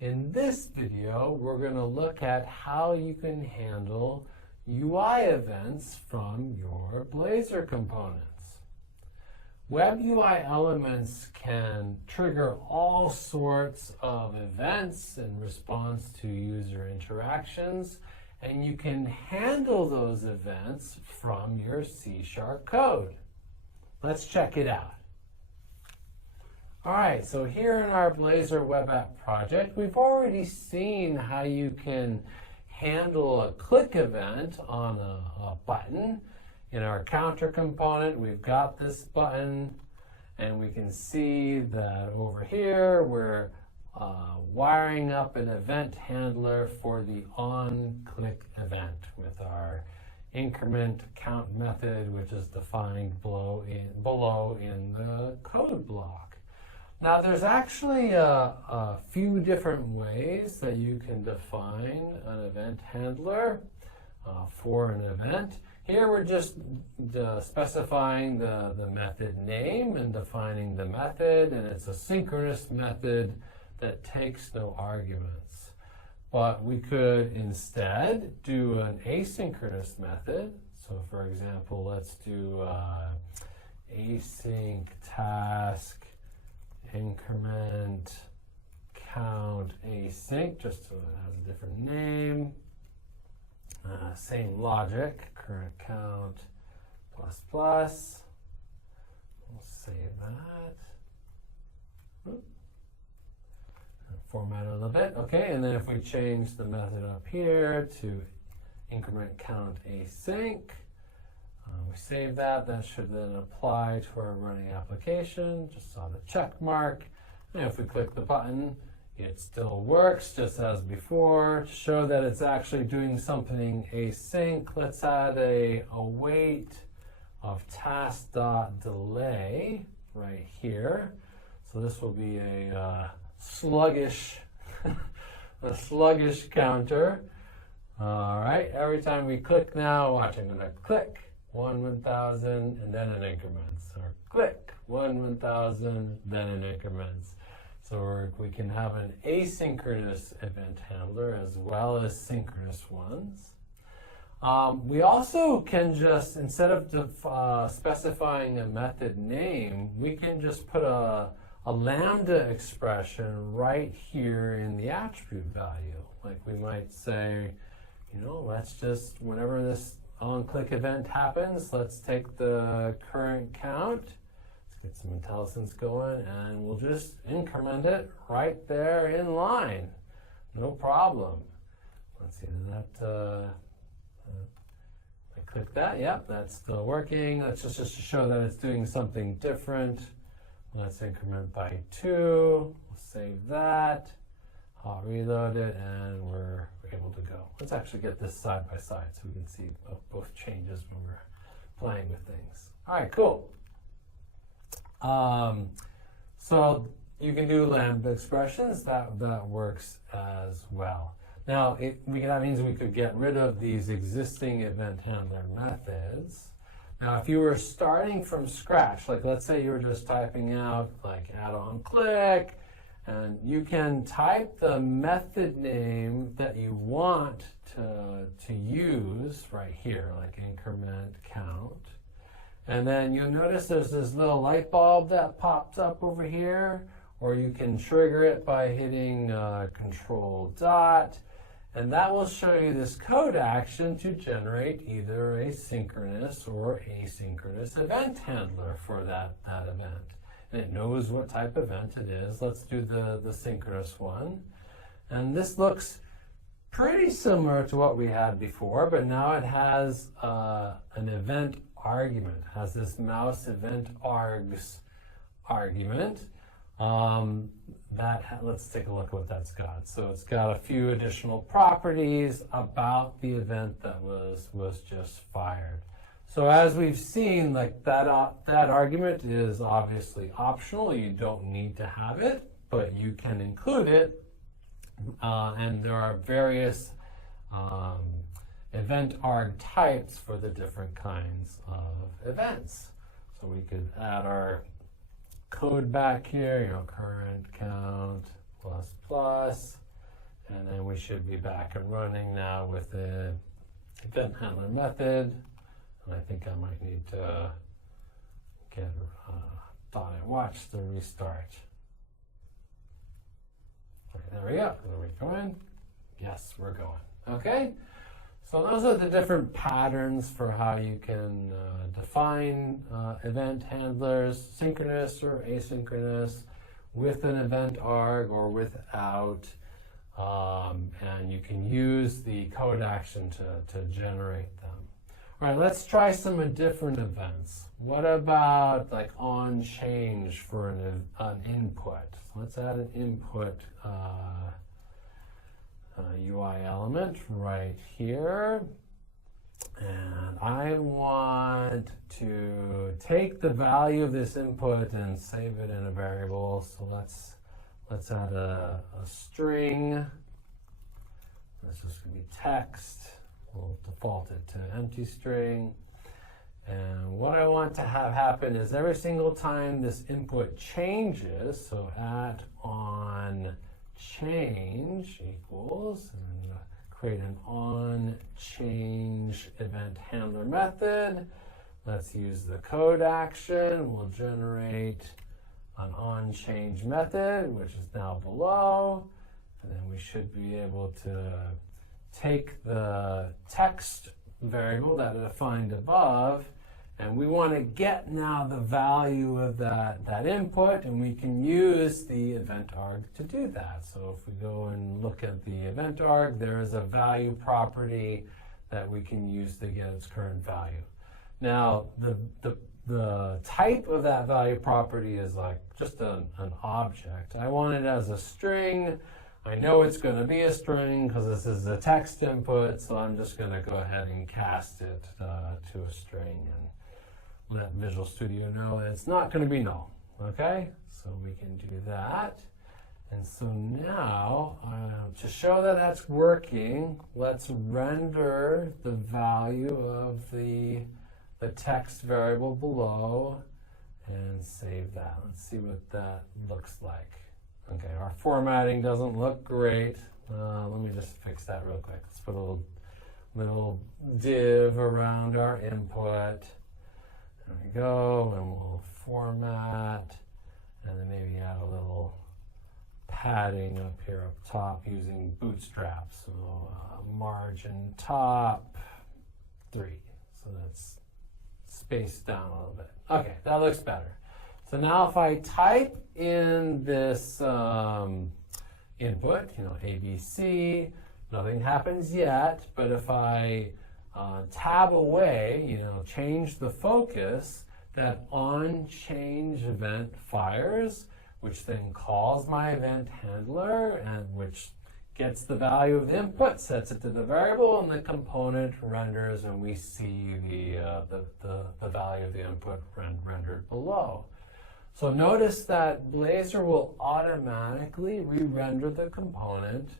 In this video, we're going to look at how you can handle UI events from your Blazor components. Web UI elements can trigger all sorts of events in response to user interactions, and you can handle those events from your C# code. Let's check it out. All right, so here in our Blazor Web App project, we've already seen how you can handle a click event on a button. In our counter component, we've got this button, and we can see that over here we're wiring up an event handler for the on-click event with our increment count method, which is defined below in the code block. Now, there's actually a few different ways that you can define an event handler for an event. Here we're just specifying the method name and defining the method, and it's a synchronous method that takes no arguments. But we could instead do an asynchronous method. So for example, let's do async task increment count async, just so it has a different name. Same logic, current count plus plus. We'll save that. Format it a little bit. Okay, and then if we change the method up here to increment count async, we save that. That should then apply to our running application. Just saw the check mark. And if we click the button, it still works just as before. To show that it's actually doing something async, let's add a await of task.delay right here. So this will be a sluggish counter. All right, every time we click now, watch, I'm going to click 1,000 and then in increments, or click 1,000 then in increments. So we can have an asynchronous event handler as well as synchronous ones. We also can just, instead of specifying a method name, we can just put a lambda expression right here in the attribute value. Like we might say, you know, let's just, whenever this on-click event happens, let's take the current count, let's get some IntelliSense going, and we'll just increment it right there in line. No problem. Let's see, I click that, yep, that's still working. That's just to show that it's doing something different. Let's increment by 2, we'll save that, I'll reload it, and we're able to go. Let's actually get this side by side so we can see both changes when we're playing with things. All right, cool. So you can do lambda expressions, that works as well. Now, that means we could get rid of these existing event handler methods. Now, if you were starting from scratch, like let's say you were just typing out like add-on click, and you can type the method name that you want to use right here, like increment count. And then you'll notice there's this little light bulb that pops up over here, or you can trigger it by hitting Control dot. And that will show you this code action to generate either a synchronous or asynchronous event handler for that event. And it knows what type of event it is. Let's do the synchronous one. And this looks pretty similar to what we had before, but now it has an event argument. It has this mouse event args argument. Let's take a look at what that's got. So it's got a few additional properties about the event that was just fired. So as we've seen, like that argument is obviously optional. You don't need to have it, but you can include it. And there are various event arg types for the different kinds of events. So we could add our code back here, current count plus plus. And then we should be back and running now with the event handler method. And I think I might need to get .watch to restart. Okay, there we go. Are we going? Yes, we're going. Okay. So those are the different patterns for how you can define event handlers, synchronous or asynchronous, with an event arg or without. And you can use the code action to generate them. All right, let's try some different events. What about like on change for an input? So let's add an input UI element right here. And I want to take the value of this input and save it in a variable. So let's add a string. This is going to be text. We'll default it to empty string. And what I want to have happen is every single time this input changes, so at on change equals, and I'm going to create an on change event handler method. Let's use the code action. We'll generate an on change method, which is now below. And then we should be able to take the text variable that I defined above, and we want to get now the value of that input, and we can use the event arg to do that. So if we go and look at the event arg, there is a value property that we can use to get its current value. Now, the type of that value property is like just an object. I want it as a string. I know it's going to be a string because this is a text input, so I'm just going to go ahead and cast it to a string and let Visual Studio know that it's not going to be null. Okay, so we can do that. And so now, to show that that's working, let's render the value of the text variable below and save that. Let's see what that looks like. Okay, our formatting doesn't look great. Let me just fix that real quick. Let's put a little div around our input. There we go, and we'll format, and then maybe add a little padding up here up top using Bootstrap. So margin top 3. So that's spaced down a little bit. Okay, that looks better. So now if I type in this input, ABC, nothing happens yet, but if I tab away, change the focus, that on change event fires, which then calls my event handler, and which gets the value of the input, sets it to the variable, and the component renders, and we see the value of the input rendered below. So notice that Blazor will automatically re-render the component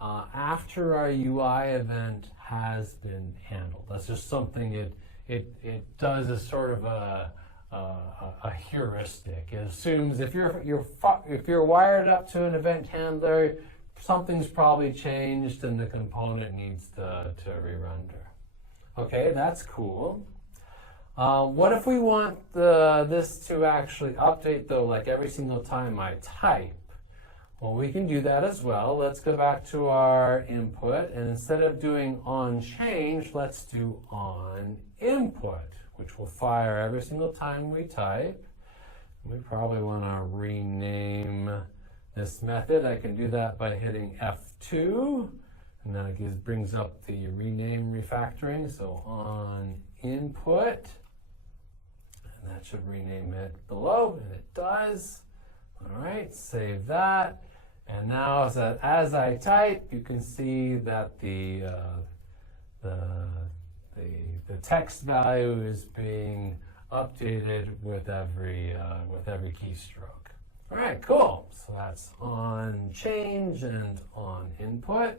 after our UI event has been handled. That's just something it does as sort of a heuristic. It assumes if you're wired up to an event handler, something's probably changed and the component needs to re-render. Okay, that's cool. What if we want this to actually update, though, like every single time I type? Well, we can do that as well. Let's go back to our input, and instead of doing on change, let's do on input, which will fire every single time we type. We probably want to rename this method. I can do that by hitting F2, and then it brings up the rename refactoring. So on input. And that should rename it below, and it does. All right, save that. And now as I type, you can see that the text value is being updated with every keystroke. All right, cool. So that's on change and on input.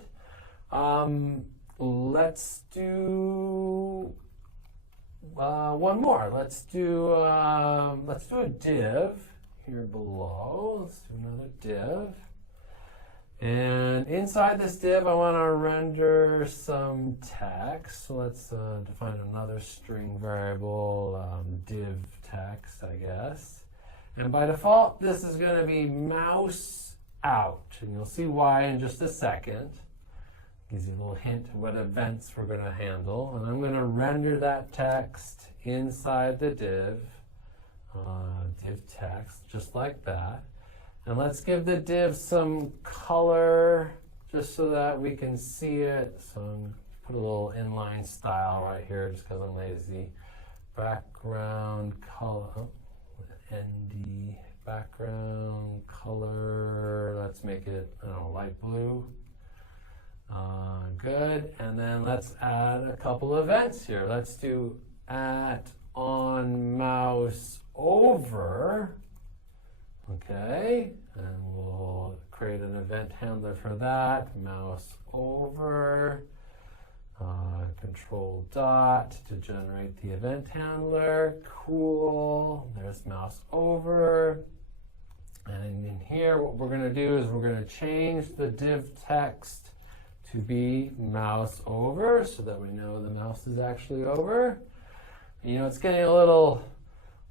Let's do one more. Let's do a div here below. Let's do another div. And inside this div, I want to render some text. So let's define another string variable, div text, I guess. And by default, this is going to be mouse out. And you'll see why in just a second. Gives you a little hint of what events we're going to handle. And I'm going to render that text inside the div text, just like that. And let's give the div some color just so that we can see it. So I'm going to put a little inline style right here just because I'm lazy. Background color, ND, background color, let's make it, I don't know, light blue. Good, and then let's add a couple events here. Let's do @on mouse over. Okay, and we'll create an event handler for that. Mouse over, control dot to generate the event handler. Cool, there's mouse over. And in here, what we're going to do is we're going to change the div text to be mouse over so that we know the mouse is actually over. You know, it's getting a little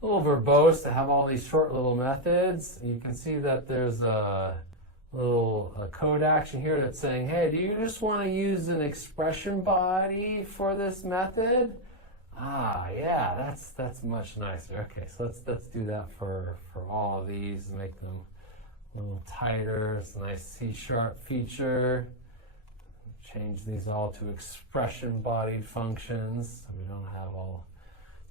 verbose to have all these short little methods. You can see that there's a little code action here that's saying, hey, do you just want to use an expression body for this method? Yeah, that's much nicer. Okay, so let's do that for all of these and make them a little tighter. It's a nice C# feature. Change these all to expression-bodied functions. So we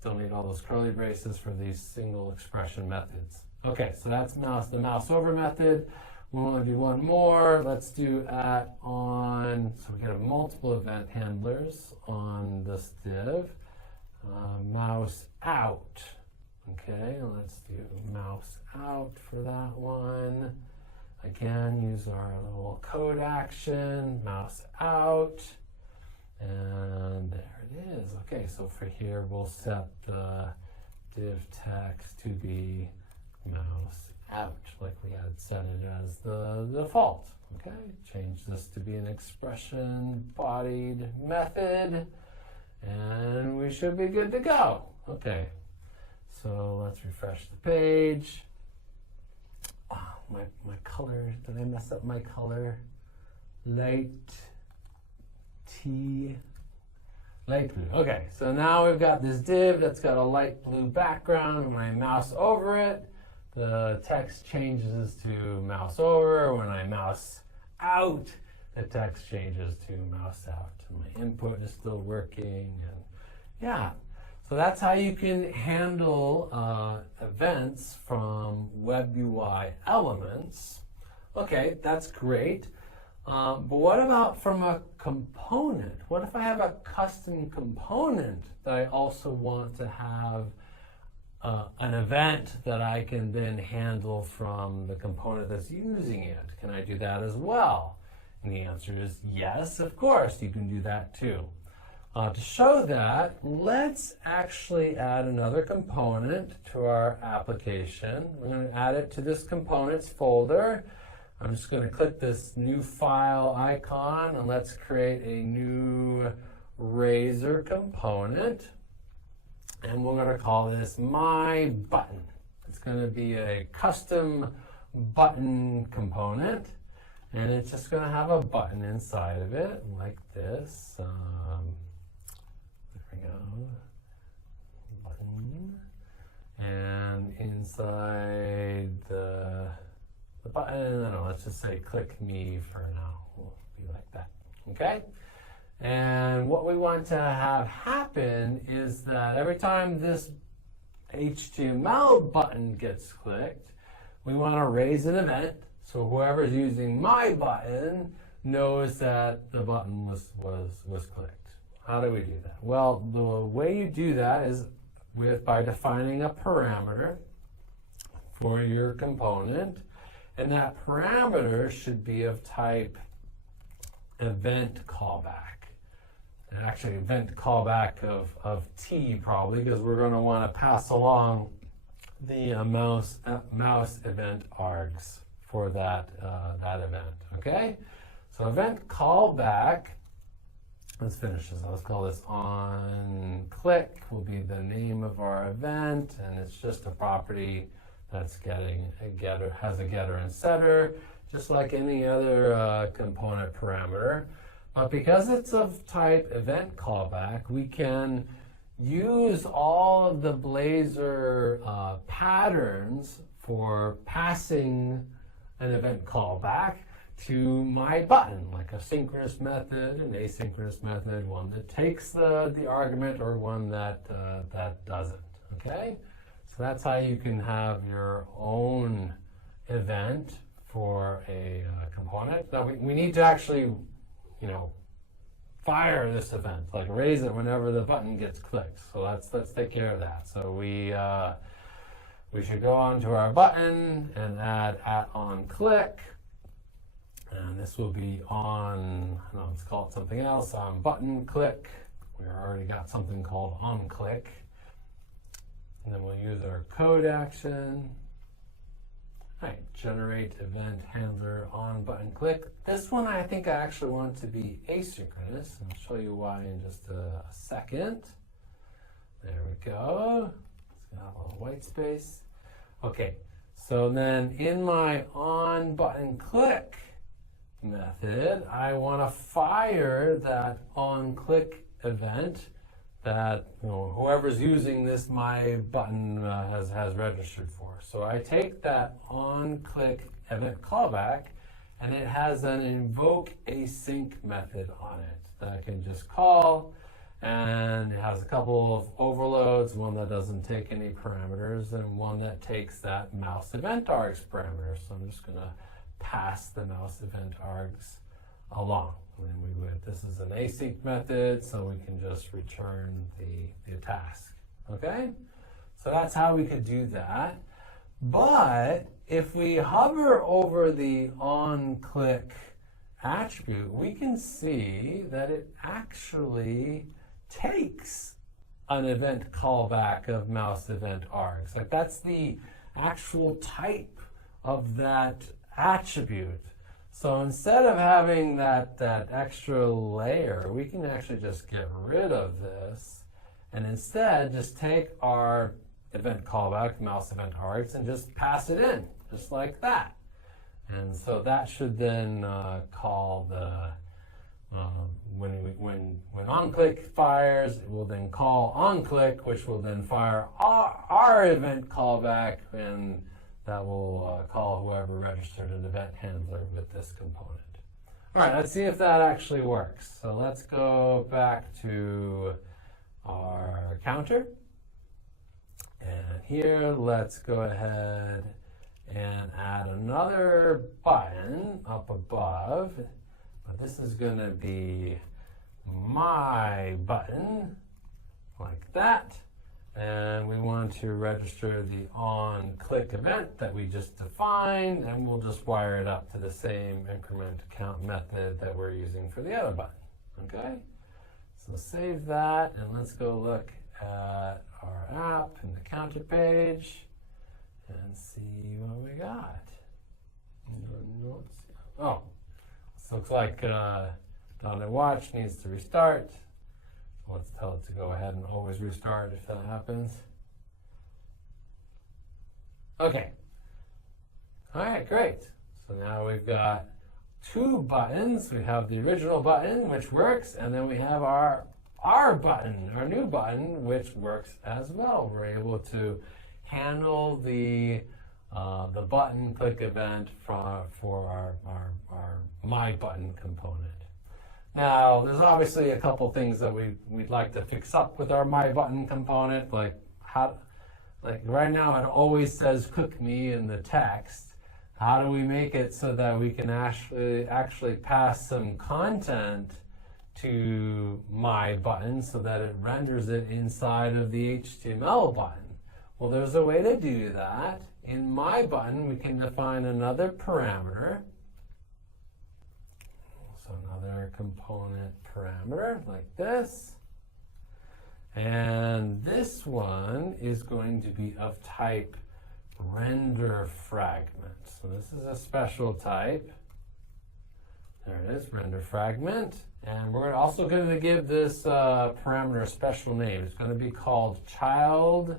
don't need all those curly braces for these single expression methods. Okay, so that's the mouse over method. We want to do one more. Let's do @on. So we got multiple event handlers on this div. Mouse out. Okay, let's do mouse out for that one. Again, use our little code action, mouse out, and there it is. Okay, so for here, we'll set the div text to be mouse out, like we had set it as the default. Okay, change this to be an expression-bodied method, and we should be good to go. Okay, so let's refresh the page. My color, did I mess up my color? Light blue. Okay, so now we've got this div that's got a light blue background. When I mouse over it, the text changes to mouse over. When I mouse out, the text changes to mouse out. And my input is still working. And yeah. So that's how you can handle events from Web UI elements. Okay, that's great. But what about from a component? What if I have a custom component that I also want to have an event that I can then handle from the component that's using it? Can I do that as well? And the answer is yes, of course, you can do that too. To show that, let's actually add another component to our application. We're going to add it to this components folder. I'm just going to click this new file icon, and let's create a new Razor component. And we're going to call this My Button. It's going to be a custom button component. And it's just going to have a button inside of it, like this. There we go. Button. And inside the button, I don't know, let's just say click me for now. We'll be like that. Okay? And what we want to have happen is that every time this HTML button gets clicked, we want to raise an event. So whoever's using my button knows that the button was clicked. How do we do that? Well, the way you do that is by defining a parameter for your component. And that parameter should be of type event callback. And actually event callback of T probably, because we're going to want to pass along the mouse event args for that event. Okay, so event callback. Let's finish this. Let's call this on click. Will be the name of our event, and it's just a property that's getting a getter, has a getter and setter, just like any other component parameter. But because it's of type event callback, we can use all of the Blazor patterns for passing an event callback to my button, like a synchronous method, an asynchronous method, one that takes the argument, or one that doesn't. Okay, so that's how you can have your own event for a component. Now we need to actually, fire this event, like raise it whenever the button gets clicked. So let's take care of that. So we should go on to our button and add @onClick. And this will be on, let's call it something else, on button click. We already got something called on click. And then we'll use our code action. All right, generate event handler on button click. This one I think I actually want to be asynchronous. I'll show you why in just a second. There we go. Let's have a little white space. Okay, so then in my on button click method, I want to fire that on click event that whoever's using this my button has registered for. So I take that on click event callback, and it has an invoke async method on it that I can just call, and it has a couple of overloads, one that doesn't take any parameters and one that takes that mouse event args parameter. So I'm just going to pass the mouse event args along. And this is an async method, so we can just return the task. Okay? So that's how we could do that. But if we hover over the on-click attribute, we can see that it actually takes an event callback of mouse event args. Like that's the actual type of that attribute. So instead of having that extra layer, we can actually just get rid of this and instead just take our event callback, mouse event args, and just pass it in, just like that. And so that should then call the, when onClick fires, it will then call onClick, which will then fire our event callback, and that will call whoever registered an event handler with this component. All right, let's see if that actually works. So let's go back to our counter. And here, let's go ahead and add another button up above. But this is going to be my button, like that. And we want to register the on-click event that we just defined, and we'll just wire it up to the same increment count method that we're using for the other button. Okay? So save that, and let's go look at our app in the counter page and see what we got. Oh, this looks like .NET Watch needs to restart. Let's tell it to go ahead and always restart if that happens. Okay. All right, great. So now we've got two buttons. We have the original button, which works, and then we have our button, our new button, which works as well. We're able to handle the button click event for our my button component. Now, there's obviously a couple things that we'd like to fix up with our my button component, like right now it always says cook me in the text. How do we make it so that we can actually pass some content to my button so that it renders it inside of the HTML button? Well, there's a way to do that. In my button, we can define another parameter. So another component parameter like this. And this one is going to be of type render fragment. So this is a special type. There it is, render fragment. And we're also going to give this parameter a special name. It's going to be called child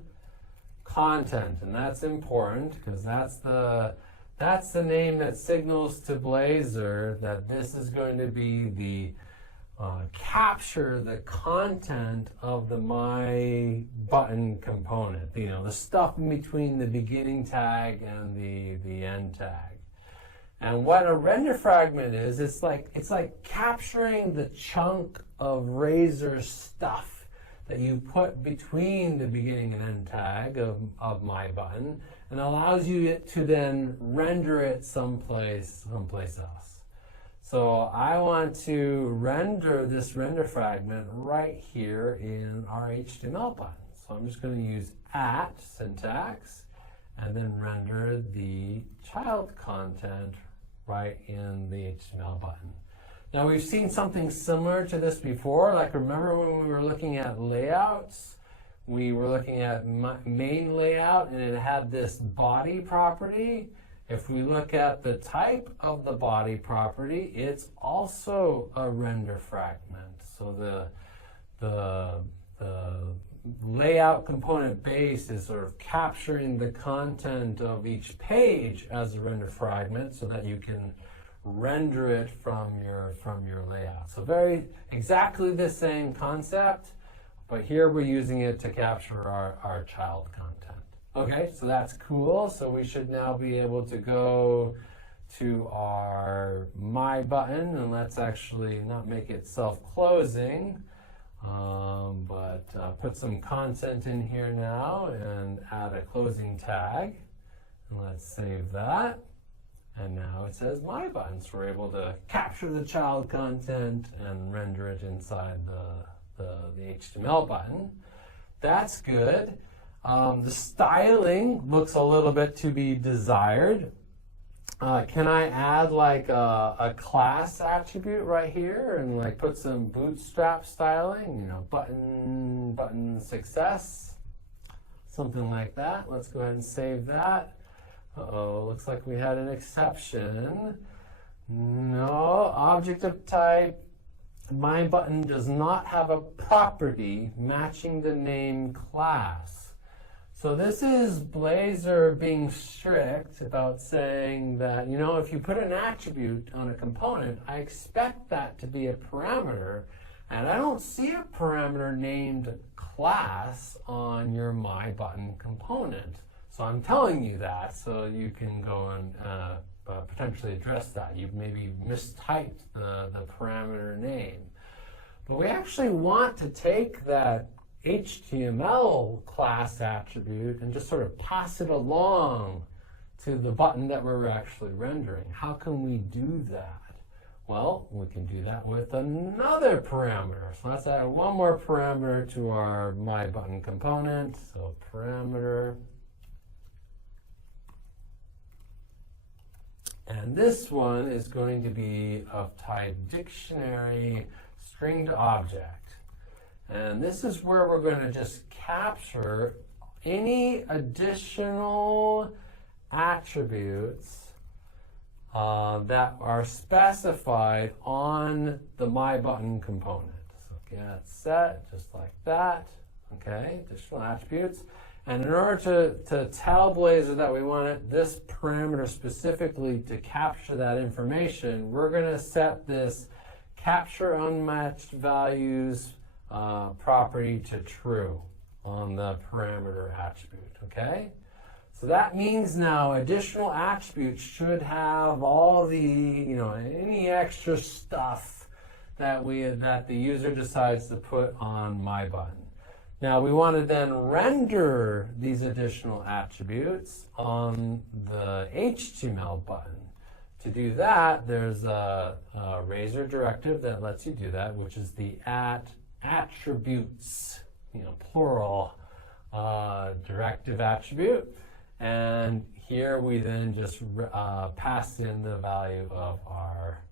content, and that's important because that's the name that signals to Blazor that this is going to be the capture the content of the my button component. The stuff in between the beginning tag and the end tag. And what a render fragment is, it's like capturing the chunk of Razor stuff that you put between the beginning and end tag of my button, and allows you to then render it someplace else. So I want to render this render fragment right here in our HTML button. So I'm just going to use syntax and then render the child content right in the HTML button. Now we've seen something similar to this before. Like remember when we were looking at layouts? We were looking at main layout and it had this body property. If we look at the type of the body property, it's also a render fragment. So the layout component base is sort of capturing the content of each page as a render fragment so that you can render it from your layout. So exactly the same concept, but here we're using it to capture our child content. Okay, so that's cool. So we should now be able to go to our My button, and let's actually not make it self-closing, but put some content in here now and add a closing tag. And let's save that. And now it says My button. So we're able to capture the child content and render it inside the HTML button. That's good. The styling looks a little bit to be desired. Can I add like a class attribute right here and like put some bootstrap styling, button success, something like that. Let's go ahead and save that. Uh-oh, looks like we had an exception. No, object of type My button does not have a property matching the name class. So this is Blazor being strict about saying that, if you put an attribute on a component, I expect that to be a parameter, and I don't see a parameter named class on your My button component. So I'm telling you that so you can go and potentially address that. You've maybe mistyped the parameter name. But we actually want to take that HTML class attribute and just sort of pass it along to the button that we're actually rendering. How can we do that? Well, we can do that with another parameter. So let's add one more parameter to our My button component. So parameter. And this one is going to be of type dictionary string to object. And this is where we're going to just capture any additional attributes that are specified on the My button component. So get set, just like that. Okay, additional attributes. And in order to tell Blazor that we want this parameter specifically to capture that information, we're going to set this capture unmatched values property to true on the parameter attribute. Okay? So that means now additional attributes should have all the, any extra stuff that the user decides to put on My button. Now we want to then render these additional attributes on the HTML button. To do that, there's a Razor directive that lets you do that, which is the attributes, plural directive attribute. And here we then just pass in the value of our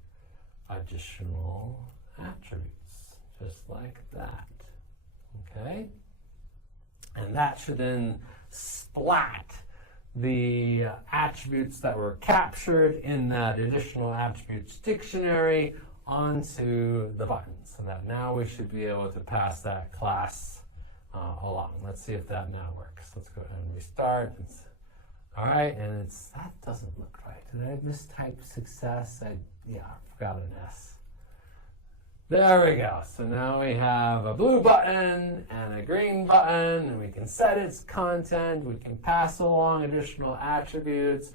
additional attributes, just like that. Okay? And that should then splat the attributes that were captured in that additional attributes dictionary onto the button. So that now we should be able to pass that class along. Let's see if that now works. Let's go ahead and restart. All right, and that doesn't look right. Did I mistype success? Yeah, I forgot an S. There we go. So now we have a blue button and a green button, and we can set its content. We can pass along additional attributes.